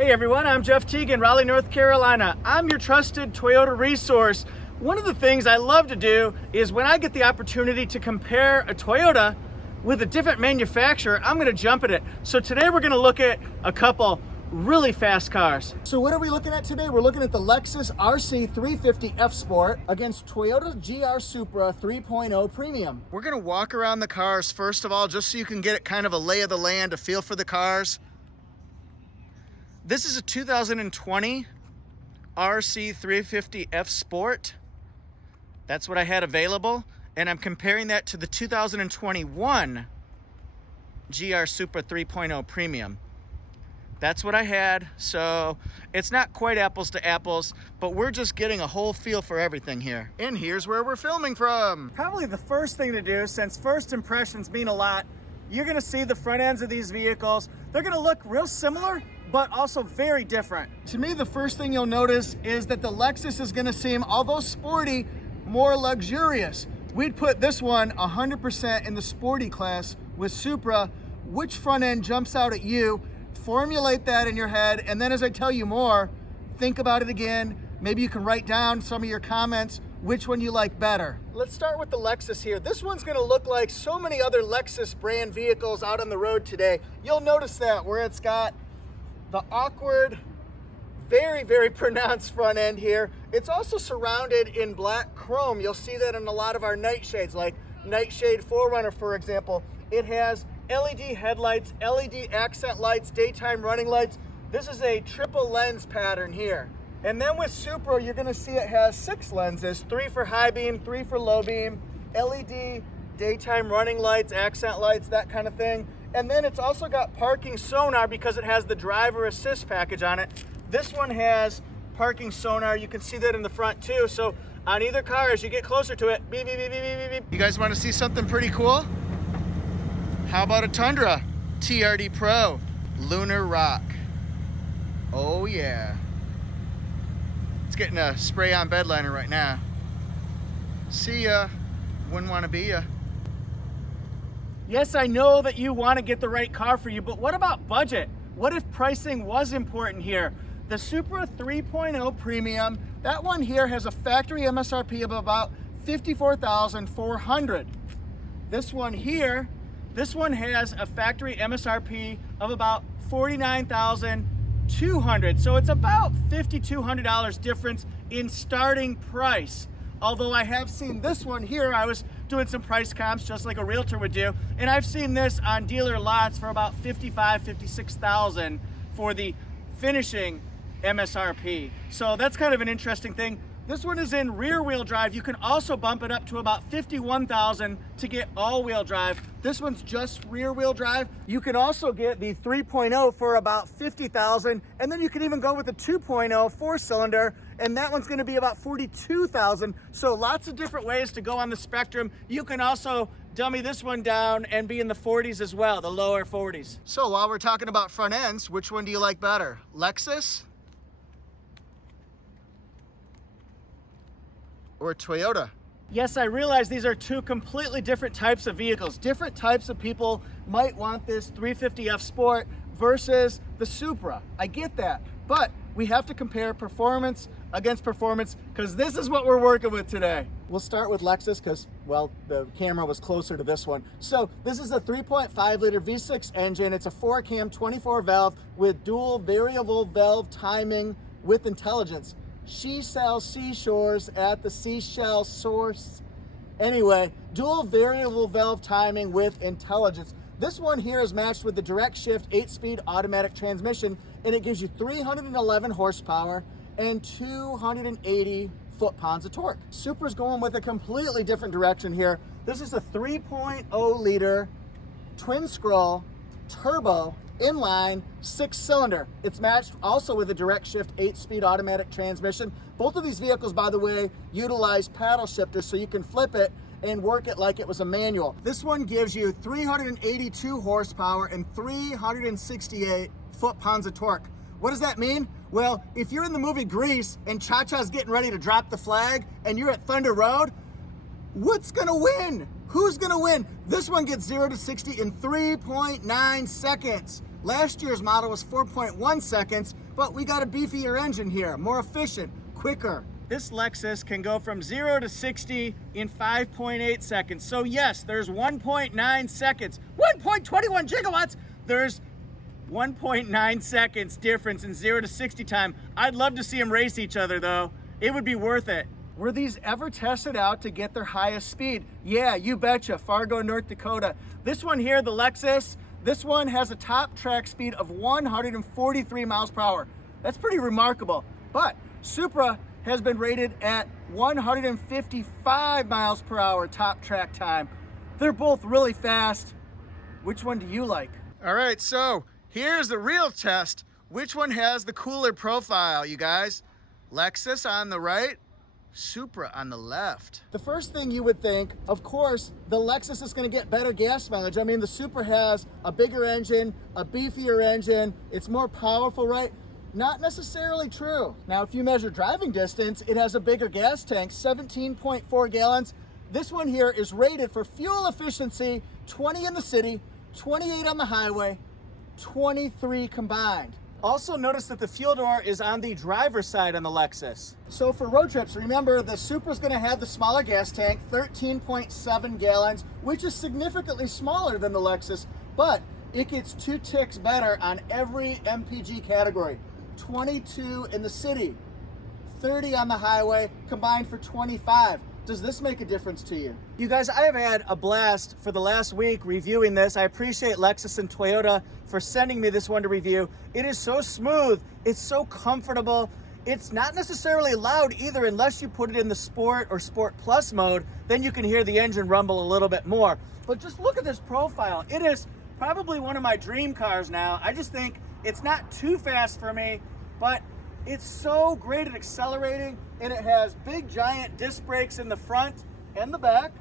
Hey everyone, I'm Jeff Teagan, Raleigh, North Carolina. I'm your trusted Toyota resource. One of the things I love to do is when I get the opportunity to compare a Toyota with a different manufacturer, I'm gonna jump at it. So today we're gonna look at a couple really fast cars. So what are we looking at today? We're looking at the Lexus RC 350 F Sport against Toyota GR Supra 3.0 Premium. We're gonna walk around the cars first of all, just so you can get kind of a lay of the land, a feel for the cars. This is a 2020 RC 350 F Sport. That's what I had available. And I'm comparing that to the 2021 GR Supra 3.0 Premium. That's what I had. So it's not quite apples to apples, but we're just getting a whole feel for everything here. And here's where we're filming from. Probably the first thing to do, since first impressions mean a lot, you're gonna see the front ends of these vehicles. They're gonna look real similar, but also very different. To me, the first thing you'll notice is that the Lexus is gonna seem, although sporty, more luxurious. We'd put this one 100% in the sporty class with Supra. Which front end jumps out at you? Formulate that in your head, and then as I tell you more, think about it again. Maybe you can write down some of your comments, which one you like better. Let's start with the Lexus here. This one's gonna look like so many other Lexus brand vehicles out on the road today. You'll notice that where it's got the awkward, very, very pronounced front end here. It's also surrounded in black chrome. You'll see that in a lot of our nightshades, like Nightshade 4Runner, for example. It has LED headlights, LED accent lights, daytime running lights. This is a triple lens pattern here. And then with Supra, you're gonna see it has 6 lenses, 3 for high beam, 3 for low beam, LED, daytime running lights, accent lights, that kind of thing. And then it's also got parking sonar because it has the driver assist package on it. This one has parking sonar. You can see that in the front too. So on either car, as you get closer to it, beep, beep, beep, beep, beep, beep. You guys want to see something pretty cool? How about a Tundra TRD Pro Lunar Rock? Oh yeah. It's getting a spray on bed liner right now. See ya. Wouldn't want to be ya. Yes, I know that you want to get the right car for you, but what about budget? What if pricing was important here? The Supra 3.0 Premium, that one here has a factory MSRP of about $54,400. This one here, this one has a factory MSRP of about $49,200. So it's about $5,200 difference in starting price. Although I have seen this one here, I was doing some price comps just like a realtor would do, and I've seen this on dealer lots for about $55,000, $56,000 for the finishing MSRP. So that's kind of an interesting thing. This one is in rear wheel drive. You can also bump it up to about $51,000 to get all wheel drive. This one's just rear wheel drive. You can also get the 3.0 for about $50,000, and then you can even go with the 2.0 4-cylinder, and that one's gonna be about $42,000. So lots of different ways to go on the spectrum. You can also dummy this one down and be in the 40s as well, the lower 40s. So while we're talking about front ends, which one do you like better? Lexus or Toyota? Yes, I realize these are two completely different types of vehicles. Different types of people might want this 350 F Sport versus the Supra. I get that, but we have to compare performance against performance because this is what we're working with today. We'll start with Lexus because, well, the camera was closer to this one. So this is a 3.5 liter V6 engine. It's a 4-cam 24 valve with dual variable valve timing with intelligence. She sells seashores at the seashell source. Anyway, dual variable valve timing with intelligence. This one here is matched with the direct shift 8-speed automatic transmission, and it gives you 311 horsepower and 280 foot-pounds of torque. Supra's going with a completely different direction here. This is a 3.0 liter twin scroll turbo inline 6-cylinder. It's matched also with a direct shift 8-speed automatic transmission. Both of these vehicles, by the way, utilize paddle shifters so you can flip it and work it like it was a manual. This one gives you 382 horsepower and 368 foot-pounds of torque. What does that mean? Well, if you're in the movie Grease and Cha-Cha's getting ready to drop the flag and you're at Thunder Road, What's gonna win? Who's gonna win? This one gets 0 to 60 in 3.9 seconds. Last year's model was 4.1 seconds, but we got a beefier engine here, more efficient, quicker. This Lexus can go from 0 to 60 in 5.8 seconds. So yes, there's 1.9 seconds, 1.21 gigawatts. There's 1.9 seconds difference in 0 to 60 time. I'd love to see them race each other though. It would be worth it. Were these ever tested out to get their highest speed? Yeah, you betcha, Fargo, North Dakota. This one here, the Lexus, this one has a top track speed of 143 miles per hour. That's pretty remarkable. But Supra has been rated at 155 miles per hour top track time. They're both really fast. Which one do you like? All right, so here's the real test. Which one has the cooler profile, you guys? Lexus on the right, Supra on the left. The first thing you would think, of course, the Lexus is going to get better gas mileage. I mean, the Supra has a bigger engine, a beefier engine. It's more powerful, right? Not necessarily true. Now, if you measure driving distance, it has a bigger gas tank, 17.4 gallons. This one here is rated for fuel efficiency, 20 in the city, 28 on the highway, 23 combined. Also notice that the fuel door is on the driver's side on the Lexus. So for road trips, remember the Supra's gonna have the smaller gas tank, 13.7 gallons, which is significantly smaller than the Lexus, but it gets 2 ticks better on every MPG category. 22 in the city, 30 on the highway, combined for 25. Does this make a difference to you? You guys, I have had a blast for the last week reviewing this. I appreciate Lexus and Toyota for sending me this one to review. It is so smooth, it's so comfortable. It's not necessarily loud either unless you put it in the Sport or Sport Plus mode, then you can hear the engine rumble a little bit more. But just look at this profile. It is probably one of my dream cars now. I just think it's not too fast for me, but it's so great at accelerating, and it has big giant disc brakes in the front and the back.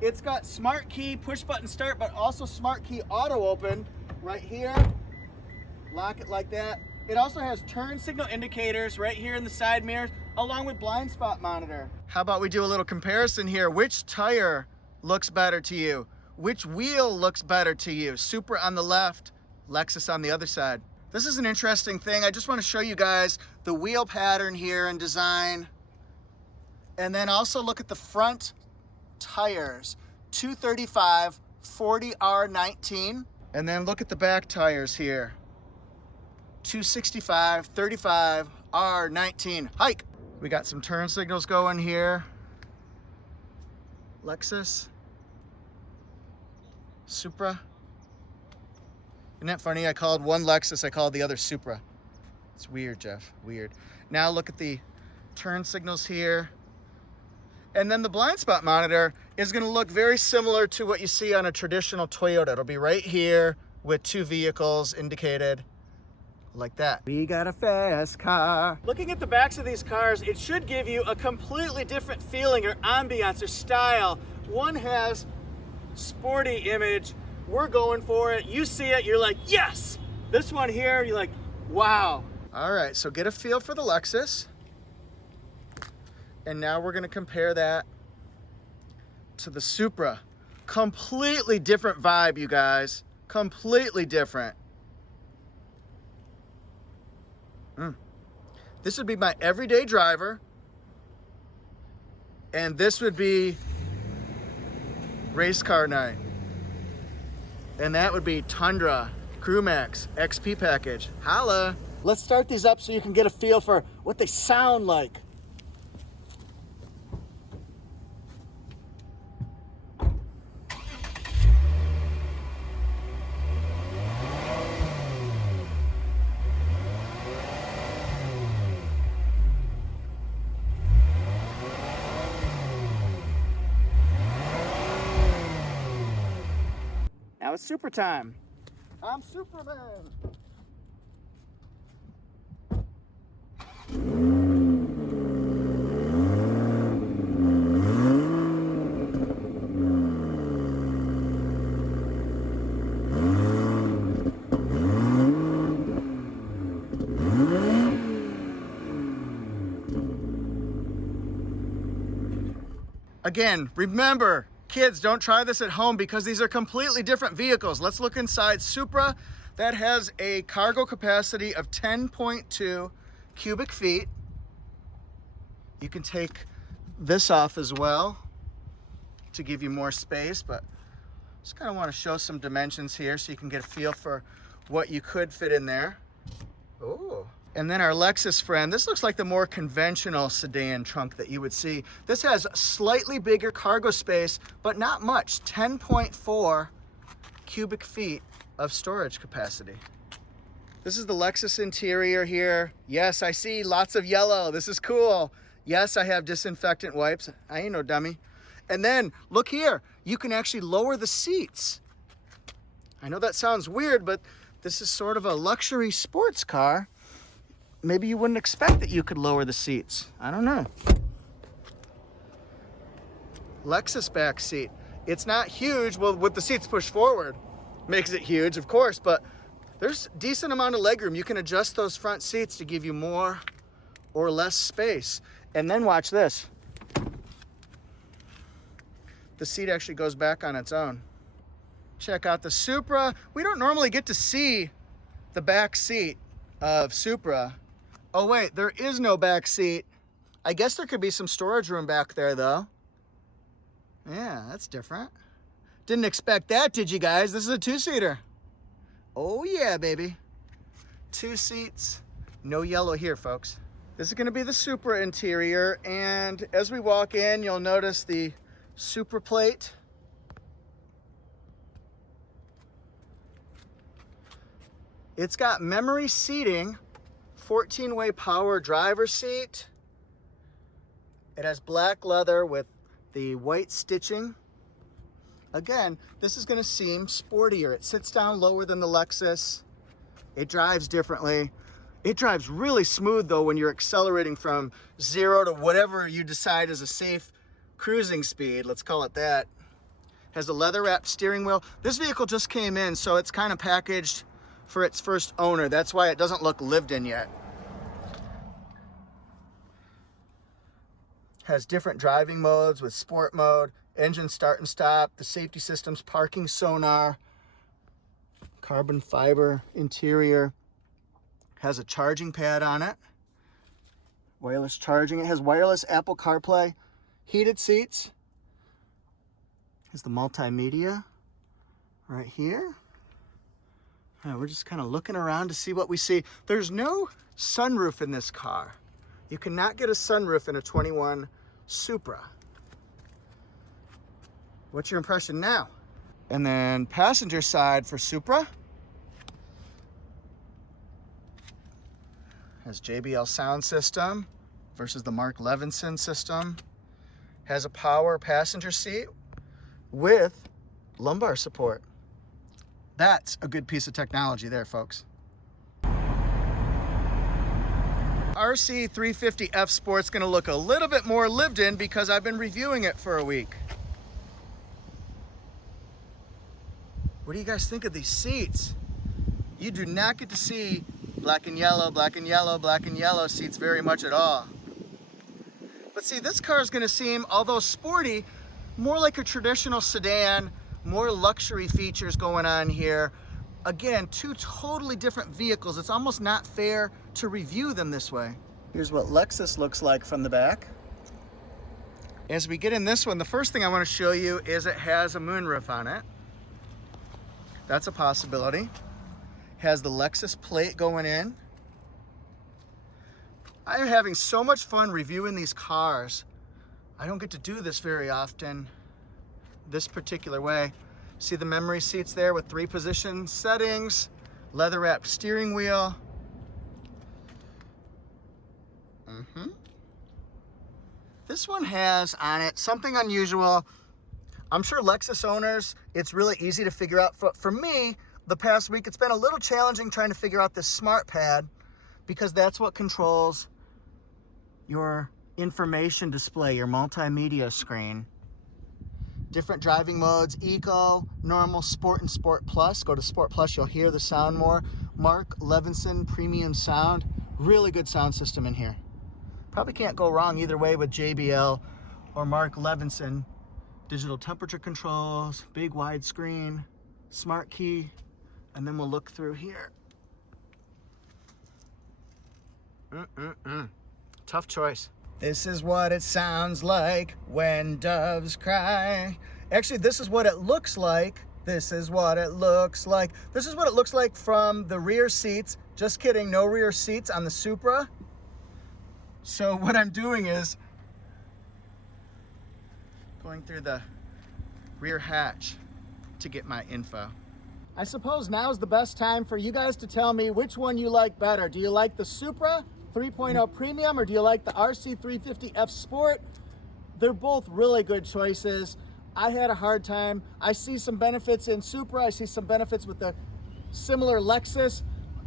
It's got smart key push button start, but also smart key auto open right here. Lock it like that. It also has turn signal indicators right here in the side mirrors, along with blind spot monitor. How about we do a little comparison here? Which tire looks better to you? Which wheel looks better to you? Supra on the left, Lexus on the other side. This is an interesting thing. I just want to show you guys the wheel pattern here and design. And then also look at the front tires, 235 40R19. And then look at the back tires here, 265 35 R19. Hike. We got some turn signals going here. Lexus, Supra. Isn't that funny? I called one Lexus, I called the other Supra. It's weird, Jeff, weird. Now look at the turn signals here. And then the blind spot monitor is gonna look very similar to what you see on a traditional Toyota. It'll be right here with 2 vehicles indicated like that. We got a fast car. Looking at the backs of these cars, it should give you a completely different feeling or ambiance or style. One has sporty image. We're going for it. You see it, you're like, yes! This one here, you're like, wow. All right, so get a feel for the Lexus. And now we're gonna compare that to the Supra. Completely different vibe, you guys. Completely different. This would be my everyday driver. And this would be race car night. And that would be Tundra, Crew Max, XP package. Holla. Let's start these up so you can get a feel for what they sound like. Now it's Supra time. I'm Superman. Again, remember, kids, don't try this at home because these are completely different vehicles. Let's look inside Supra. That has a cargo capacity of 10.2 cubic feet. You can take this off as well to give you more space, but just kind of want to show some dimensions here so you can get a feel for what you could fit in there. Ooh. And then our Lexus friend, this looks like the more conventional sedan trunk that you would see. This has slightly bigger cargo space, but not much, 10.4 cubic feet of storage capacity. This is the Lexus interior here. Yes, I see lots of yellow. This is cool. Yes, I have disinfectant wipes. I ain't no dummy. And then look here, you can actually lower the seats. I know that sounds weird, but this is sort of a luxury sports car. Maybe you wouldn't expect that you could lower the seats. I don't know. Lexus back seat. It's not huge. Well, with the seats pushed forward, makes it huge, of course, but there's a decent amount of legroom. You can adjust those front seats to give you more or less space. And then watch this. The seat actually goes back on its own. Check out the Supra. We don't normally get to see the back seat of Supra. Oh wait, there is no back seat. I guess there could be some storage room back there though. Yeah, that's different. Didn't expect that, did you guys? This is a two-seater. Oh yeah, baby. 2 seats, no yellow here, folks. This is gonna be the Supra interior, and as we walk in, you'll notice the Supra plate. It's got memory seating, 14-way power driver seat. It has black leather with the white stitching. Again, this is going to seem sportier. It sits down lower than the Lexus. It drives differently. It drives really smooth though when you're accelerating from 0 to whatever you decide is a safe cruising speed. Let's call it that. Has a leather-wrapped steering wheel. This vehicle just came in, so it's kind of packaged for its first owner. That's why it doesn't look lived in yet. Has different driving modes with sport mode, engine start and stop, the safety systems, parking sonar, carbon fiber interior. Has a charging pad on it. Wireless charging. It has wireless Apple CarPlay, heated seats. Has the multimedia right here. We're just kind of looking around to see what we see. There's no sunroof in this car. You cannot get a sunroof in a 21 Supra. What's your impression now? And then passenger side for Supra. Has JBL sound system versus the Mark Levinson system. Has a power passenger seat with lumbar support. That's a good piece of technology there, folks. RC 350F Sport's gonna look a little bit more lived in because I've been reviewing it for a week. What do you guys think of these seats? You do not get to see black and yellow, black and yellow, black and yellow seats very much at all. But see, this car is gonna seem, although sporty, more like a traditional sedan, more luxury features going on here. Again, 2 totally different vehicles. It's almost not fair to review them this way. Here's what Lexus looks like from the back. As we get in this one, the first thing I want to show you is it has a moonroof on it. That's a possibility. Has the Lexus plate going in. I am having so much fun reviewing these cars. I don't get to do this very often this particular way. See the memory seats there with 3 position settings, leather wrapped steering wheel. This one has on it something unusual. I'm sure Lexus owners, it's really easy to figure out. For me, the past week, it's been a little challenging trying to figure out this smart pad because that's what controls your information display, your multimedia screen. Different driving modes, Eco, Normal, Sport, and Sport Plus. Go to Sport Plus, you'll hear the sound more. Mark Levinson Premium Sound. Really good sound system in here. Probably can't go wrong either way with JBL or Mark Levinson. Digital temperature controls, big widescreen, smart key, and then we'll look through here. Tough choice. This is what it sounds like when doves cry. Actually, this is what it looks like. This is what it looks like. This is what it looks like from the rear seats. Just kidding, no rear seats on the Supra. So what I'm doing is going through the rear hatch to get my info. I suppose now is the best time for you guys to tell me which one you like better. Do you like the Supra 3.0 Premium or do you like the RC 350F Sport? They're both really good choices. I had a hard time. I see some benefits in Supra. I see some benefits with the similar Lexus.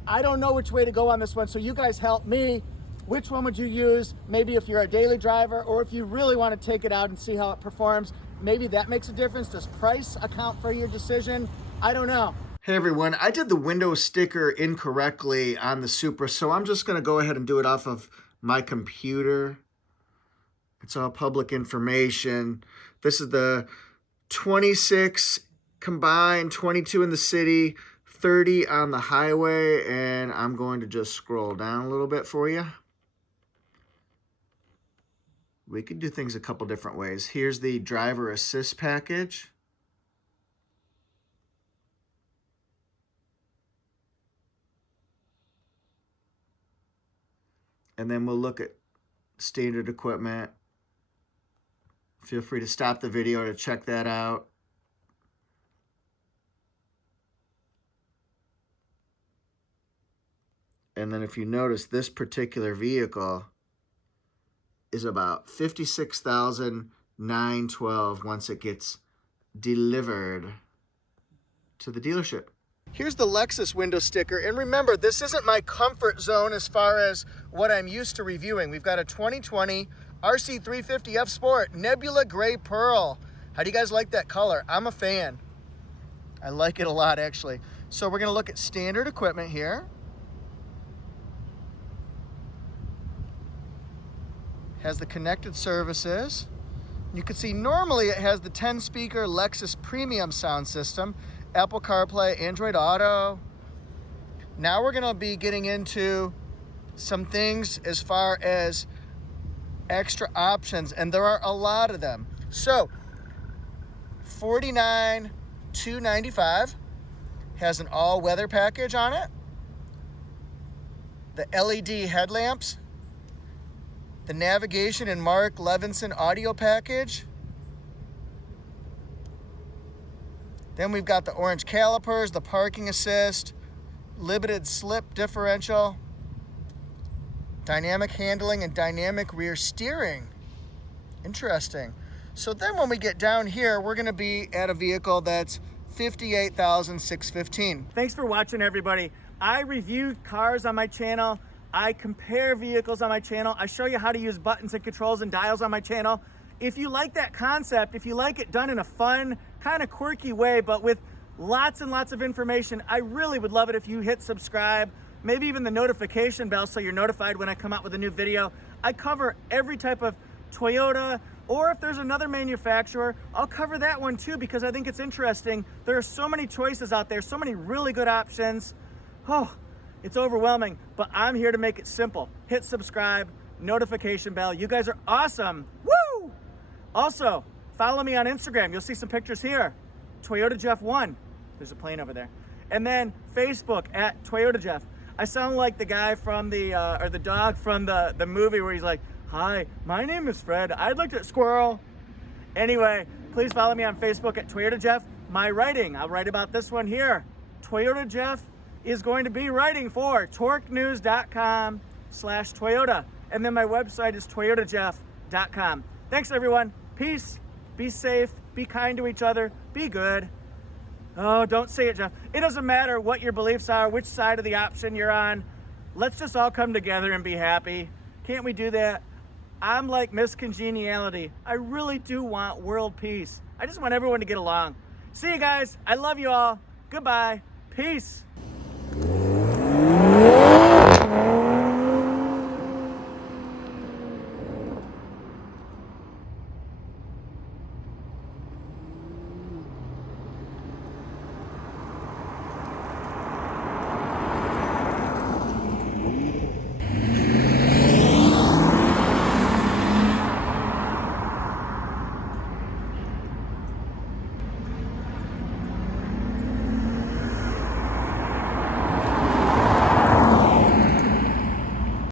I don't know which way to go on this one, so you guys help me. Which one would you use? Maybe if you're a daily driver, or if you really want to take it out and see how it performs, maybe that makes a difference. Does price account for your decision? I don't know. Hey everyone, I did the window sticker incorrectly on the Supra, so I'm just gonna go ahead and do it off of my computer. It's all public information. This is the 26 combined, 22 in the city, 30 on the highway, and I'm going to just scroll down a little bit for you. We could do things a couple different ways. Here's the driver assist package. And then we'll look at standard equipment. Feel free to stop the video to check that out. And then if you notice, this particular vehicle is about $56,912 once it gets delivered to the dealership. Here's the Lexus window sticker, and remember, this isn't my comfort zone as far as what I'm used to reviewing. We've got a 2020 RC 350F Sport, Nebula Gray Pearl. How do you guys like that color? I'm a fan. I like it a lot, actually. So we're gonna look at standard equipment here. Has the connected services. You can see normally it has the 10-speaker Lexus Premium sound system, Apple CarPlay, Android Auto. Now we're gonna be getting into some things as far as extra options, and there are a lot of them. So, $49,295 has an all-weather package on it, the LED headlamps, the navigation and Mark Levinson audio package. Then we've got the orange calipers, the parking assist, limited slip differential, dynamic handling, and dynamic rear steering. Interesting. So then when we get down here, we're gonna be at a vehicle that's $58,615. Thanks for watching, everybody. I review cars on my channel. I compare vehicles on my channel. I show you how to use buttons and controls and dials on my channel. If you like that concept, if you like it done in a fun, kind of quirky way, but with lots and lots of information, I really would love it if you hit subscribe, maybe even the notification bell so you're notified when I come out with a new video. I cover every type of Toyota, or if there's another manufacturer, I'll cover that one too, because I think it's interesting. There are so many choices out there, so many really good options. Oh, it's overwhelming, but I'm here to make it simple. Hit subscribe, notification bell. You guys are awesome. Woo! Also, follow me on Instagram. You'll see some pictures here. Toyota Jeff 1. There's a plane over there. And then Facebook at Toyota Jeff. I sound like the guy from the, or the dog from the movie where he's like, "Hi, my name is Fred. I'd like to," squirrel. Anyway, please follow me on Facebook at Toyota Jeff. My writing, I'll write about this one here. Toyota Jeff is going to be writing for torquenews.com/Toyota. And then my website is toyotajeff.com. Thanks, everyone. Peace. Be safe. Be kind to each other. Be good. Oh, don't say it, Jeff. It doesn't matter what your beliefs are, which side of the option you're on. Let's just all come together and be happy. Can't we do that? I'm like Miss Congeniality. I really do want world peace. I just want everyone to get along. See you guys. I love you all. Goodbye. Peace.